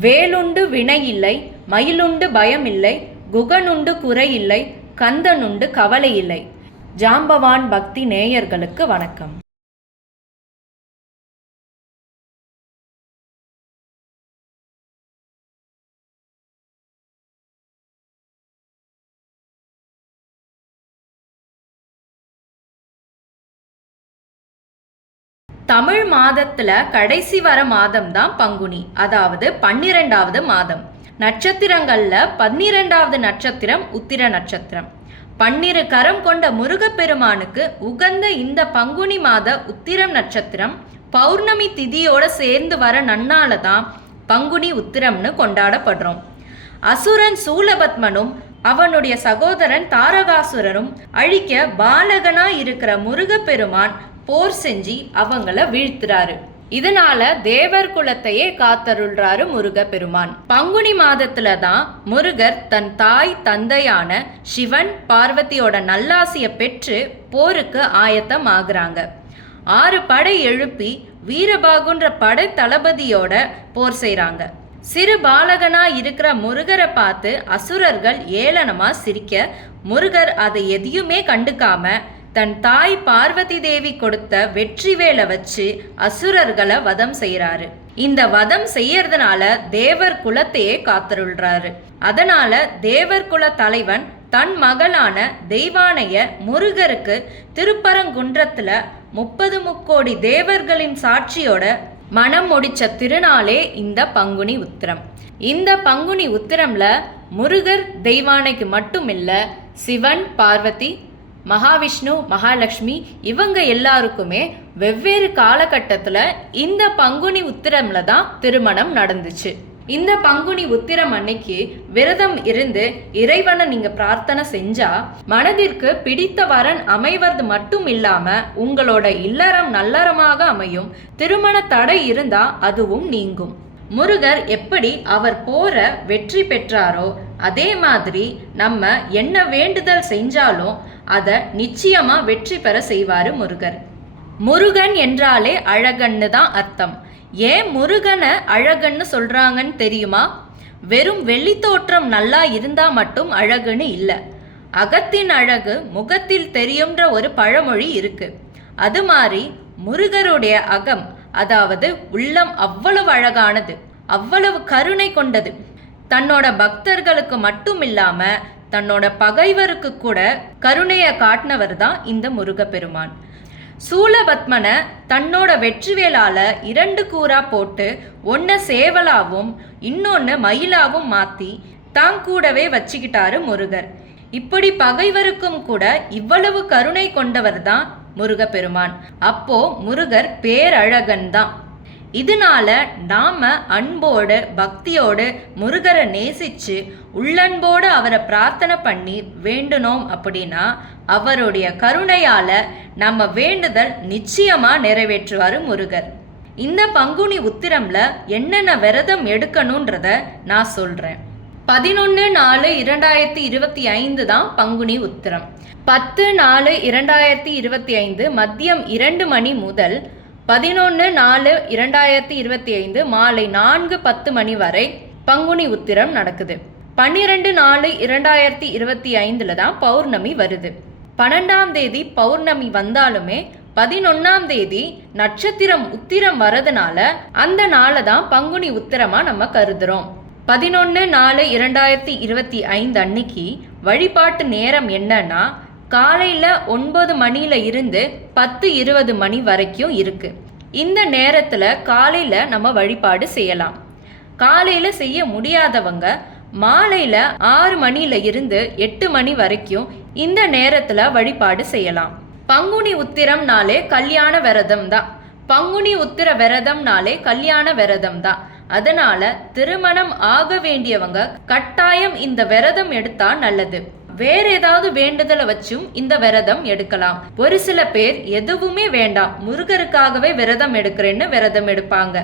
வேலுண்டு வினையில்லை மயிலுண்டு பயமில்லை குகனுண்டு குறையில்லை கந்தனுண்டு கவலையில்லை. ஜாம்பவான் பக்தி நேயர்களுக்கு வணக்கம். தமிழ் மாதத்துல கடைசி வர மாதம் தான் பங்குனி. அதாவது பன்னிரெண்டாவது மாதம். நட்சத்திரங்கள்ல பன்னிரெண்டாவது நட்சத்திரம் உத்திர நட்சத்திரம். பன்னிரு கரம் கொண்ட முருகப்பெருமானுக்கு உகந்த இந்த பங்குனி மாத உத்திரம் நட்சத்திரம் பௌர்ணமி திதியோட சேர்ந்து வர நன்னால தான் பங்குனி உத்திரம்னு கொண்டாடப்படுறோம். அசுரன் சூலபத்மனும் அவனுடைய சகோதரன் தாரகாசுரரும் அழிக்க பாலகனா இருக்கிற முருகப்பெருமான் போர் செஞ்சு அவங்கள வீழ்த்துறாரு. இதனால தேவர் குலத்தையே காத்தருள்றாரு முருகப்பெருமான். பங்குனி மாதத்துல தான் முருகர் தன் தாய் தந்தையான சிவன் பார்வதியோட நல்லாசிய பெற்று போருக்கு ஆயத்தம் ஆகுறாங்க ஆறு படை எழுப்பி வீரபாகுன்ற படை தளபதியோட போர் செய்றாங்க. சிறு பாலகனா இருக்கிற முருகரை பார்த்து அசுரர்கள் ஏளனமா சிரிக்க முருகர் அதை எதையுமே கண்டுக்காம தன் தாய் பார்வதி தேவி கொடுத்த வெற்றி வேலை வச்சு அசுரர்களை வதம் செய்யறாரு இந்த வதம் செய்யறதுனால தேவர் குலத்தையே காத்தருள்றாரு. அதனால தேவர் குல தலைவன் தன் மகளான தெய்வானைய முருகருக்கு திருப்பரங்குன்றத்துல முப்பது முக்கோடி தேவர்களின் சாட்சியோட மனம் முடிச்ச திருநாளே இந்த பங்குனி உத்திரம். இந்த பங்குனி உத்திரம்ல முருகர் தெய்வானைக்கு மட்டும் இல்ல சிவன் பார்வதி மகாவிஷ்ணு மகாலட்சுமி இவங்க எல்லாருக்குமே வெவ்வேறு காலகட்டத்தில் இந்த பங்குனி உத்திரம்ல தான் திருமணம் நடந்துச்சு. இந்த பங்குனி உத்திரம் அன்னைக்கு விரதம் இருந்து இறைவனை நீங்க பிரார்த்தனை செஞ்சா மனதிற்கு பிடித்த வரன் அமைவது மட்டும் இல்லாம உங்களோட இல்லறம் நல்லறமாக அமையும். திருமண தடை இருந்தா அதுவும் நீங்கும். முருகர் எப்படி அவர் போற வெற்றி பெற்றாரோ அதே மாதிரி நம்ம என்ன வேண்டுதல் செஞ்சாலும் அதை நிச்சயமா வெற்றி பெற செய்வாரு முருகர். முருகன் என்றாலே அழகன்னு தான் அர்த்தம். ஏன் முருகனை அழகன்னு சொல்றாங்கன்னு தெரியுமா? வெறும் வெள்ளி தோற்றம் நல்லா இருந்தா மட்டும் அழகுன்னு இல்லை. அகத்தின் அழகு முகத்தில் தெரியும்ன்ற ஒரு பழமொழி இருக்கு. அது மாதிரி முருகருடைய அகம் அதாவது உள்ளம் அவ்வளவு அழகானது அவ்வளவு கருணை கொண்டது. தன்னோட பக்தர்களுக்கு மட்டும் இல்லாம தன்னோட பகைவருக்கு கூட கருணையை காட்டினவர் தான் இந்த முருகப்பெருமான். சூலபத்மனை தன்னோட வெற்றிவேலால இரண்டு கூறா போட்டு ஒன்ன சேவலாவும் இன்னொன்னு மயிலாவும் மாத்தி தான் கூடவே வச்சுக்கிட்டாரு முருகர். இப்படி பகைவருக்கும் கூட இவ்வளவு கருணை கொண்டவர் தான் முருகப்பெருமான். அப்போ முருகர் பேரழகன் தான். இதனால நாம அன்போடு பக்தியோடு முருகரை நேசிச்சு உள்ளன்போடு அவரை பிரார்த்தனை பண்ணி வேண்டுனோம் அப்படின்னா அவருடைய கருணையால நம்ம வேண்டுதல் நிச்சயமா நிறைவேற்றுவார் முருகர். இந்த பங்குனி உத்திரம்ல என்னென்ன விரதம் எடுக்கணுன்றத நான் சொல்றேன். பதினொன்று நாலு இரண்டாயிரத்தி இருபத்தி ஐந்து தான் பங்குனி உத்திரம். பத்து நாலு இரண்டாயிரத்தி இருபத்தி ஐந்து மதியம் இரண்டு மணி முதல் பதினொன்று நாலு இரண்டாயிரத்தி இருபத்தி ஐந்து மாலை நான்கு பத்து மணி வரை பங்குனி உத்திரம் நடக்குது. பன்னிரெண்டு நாலு இரண்டாயிரத்தி இருபத்தி ஐந்தில் தான் பௌர்ணமி வருது. பன்னெண்டாம் தேதி பௌர்ணமி வந்தாலுமே பதினொன்னாம் தேதி நட்சத்திரம் உத்திரம் வரதுனால அந்த நாளை தான் பங்குனி உத்திரமா நம்ம கருதுறோம். பதினொன்று நாலு இரண்டாயிரத்தி இருபத்தி ஐந்து அன்னைக்கு வழிபாட்டு நேரம் என்னன்னா காலையில் ஒன்பது மணியில இருந்து பத்து இருபது மணி வரைக்கும் இருக்கு. இந்த நேரத்தில் காலையில் நம்ம வழிபாடு செய்யலாம். காலையில் செய்ய முடியாதவங்க மாலையில் ஆறு மணியில இருந்து எட்டு மணி வரைக்கும் இந்த நேரத்தில் வழிபாடு செய்யலாம். பங்குனி உத்திரம்னாலே கல்யாண விரதம் தான். பங்குனி உத்திர விரதம்னாலே கல்யாண விரதம் தான். அதனால திருமணம் ஆக வேண்டியவங்க கட்டாயம் இந்த விரதம் எடுத்தா நல்லது. வேற ஏதாவது வேண்டுதலை வச்சும் இந்த விரதம் எடுக்கலாம். ஒரு சில பேர் எதுவுமே வேண்டாம் முருகருக்காகவே விரதம் எடுக்கிறேன்னு விரதம் எடுப்பாங்க.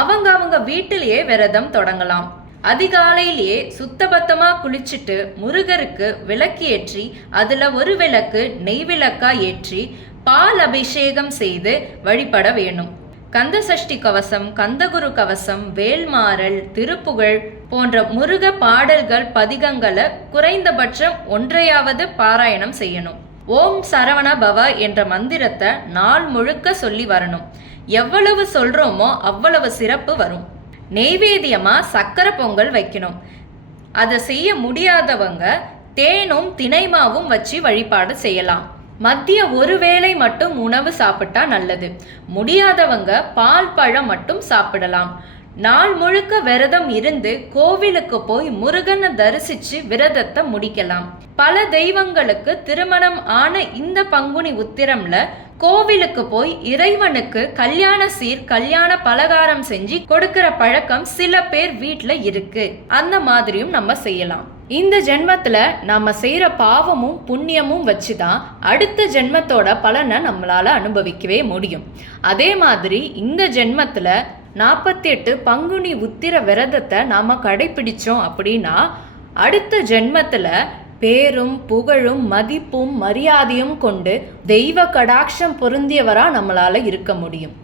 அவங்க அவங்க வீட்டிலேயே விரதம் தொடங்கலாம். அதிகாலையிலேயே சுத்தபத்தமா குளிச்சுட்டு முருகருக்கு விளக்கு ஏற்றி அதுல ஒரு விளக்கு நெய் விளக்கா ஏற்றி பால் அபிஷேகம் செய்து வழிபட வேணும். கந்தசஷ்டி கவசம் கந்தகுரு கவசம் வேல்மாறல் திருப்புகழ் போன்ற முருக பாடல்கள் பதிகங்களை குறைந்தபட்சம் ஒன்றையாவது பாராயணம் செய்யணும். ஓம் சரவண பவ என்ற மந்திரத்தை நாள் முழுக்க சொல்லி வரணும். எவ்வளவு சொல்றோமோ அவ்வளவு சிறப்பு வரும். நெய்வேத்தியமா சக்கரை பொங்கல் வைக்கணும். அதை செய்ய முடியாதவங்க தேனும் தினைமாவும் வச்சு வழிபாடு செய்யலாம். மதிய ஒரு வேளை மட்டும் உணவு சாப்பிட்டா நல்லது. முடியாதவங்க பால் பழம் மட்டும் சாப்பிடலாம். நாள் முழுக்க விரதம் இருந்து கோவிலுக்கு போய் முருகனை தரிசிச்சு விரதத்தை முடிக்கலாம். பல தெய்வங்களுக்கு திருமணம் ஆன இந்த பங்குனி உத்திரம்ல கோவிலுக்கு போய் இறைவனுக்கு கல்யாண சீர் கல்யாண பலகாரம் செஞ்சு கொடுக்கிற பழக்கம் சில பேர் வீட்டில் இருக்கு. அந்த மாதிரியும் நம்ம செய்யலாம். இந்த ஜென்மத்தில் நாம் செய்கிற பாவமும் புண்ணியமும் வச்சு தான் அடுத்த ஜென்மத்தோட பலனை நம்மளால் அனுபவிக்கவே முடியும். அதே மாதிரி இந்த ஜென்மத்தில் நாற்பத்தி எட்டு பங்குனி உத்திர விரதத்தை நாம் கடைபிடிச்சோம் அப்படின்னா அடுத்த ஜென்மத்தில் பேரும் புகழும் மதிப்பும் மரியாதையும் கொண்டு தெய்வ கடாட்சம் பொருந்தியவராக நம்மளால் இருக்க முடியும்.